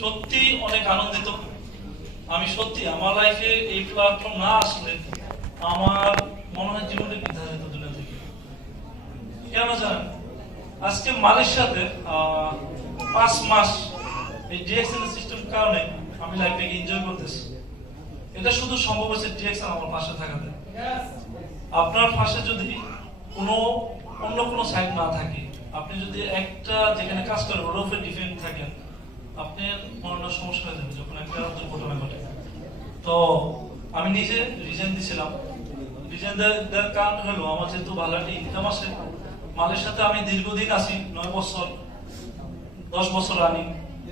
সত্যি অনেক আনন্দিত। আমি সত্যি আমার লাইফে এই প্ল্যাটফর্ম না আসলে আমার মনে হয় জীবনে বিধা যেত দুনিয়া থেকে। কেন জানেন, আজকে মালয়েশিয়াতে 5 মাস এই ডিএক্সএন সিস্টেম কারণে আমি লাইফটাকে এনজয় করতেছি। এটা শুধু সম্ভব হয়েছে ডিএক্সএন আমার পাশে থাকাতে। আপনার পাশে যদি অন্য কোনো সাইড না থাকে, আপনি যদি একটা যেখানে কাজ করেন ওর উপরে ডিপেন্ড থাকেন, আপনার মনের সমস্যা হয়ে যাবে যখন একটা দুর্ঘটনা ঘটে। তো আমি নিজে রিজেন দিছিলাম। রিজেন দেওয়ার কারণ হলো আমার যেহেতু ভালো একটা ইনকাম আছে, মালয়েশিয়াতে আমি দীর্ঘদিন আছি, 9 বছর 10 বছর রানিং।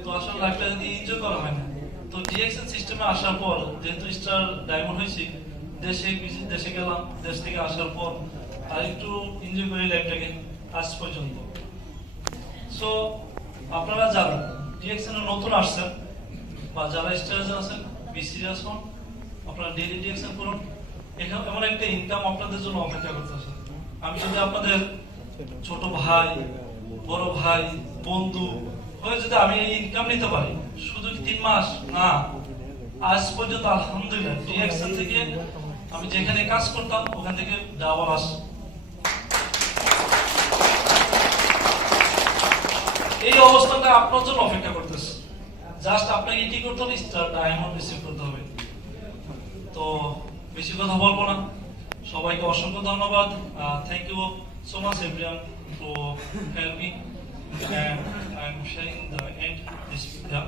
তো আসলে লাইফটা যদি এনজয় করা হয় না, তো ডিএক্সএন সিস্টেমে আসার পর যেহেতু স্টার ডায়মন্ড হয়েছি, দেশে গেলাম, দেশ থেকে আসার পর আর একটু এনজয় করি লাইফটাকে আজ পর্যন্ত। সো আপনারা যারা ডিএক্সএন নতুন আসছেন বা যারা স্টার আছেন, বি সিরিয়াস হন, আপনারা ডেইলি ডিএক্সএন করুন। এখানে এমন একটা ইনকাম আপনাদের জন্য অপেক্ষা করতেছে। আমি যদি আপনাদের ছোট ভাই, বড় ভাই, বন্ধু হয়ে যদি আমি এই ইনকাম নিতে পারি শুধু 3 মাস না, আজ পর্যন্ত আলহামদুলিল্লাহ ডিএক্সএন থেকে আমি যেখানে কাজ করতাম ওখান থেকে ডাবল আসে। এই অবস্থাটা আপনার জন্য অপেক্ষা করতেছে। জাস্ট আপনাকে কি করতে হবে, স্টার ডায়মন্ড রিসিভ করতে হবে। তো বেশি কথা বলবো না, সবাইকে অসংখ্য ধন্যবাদ। Thank you so much everyone to help me, and I'm sharing the end this video.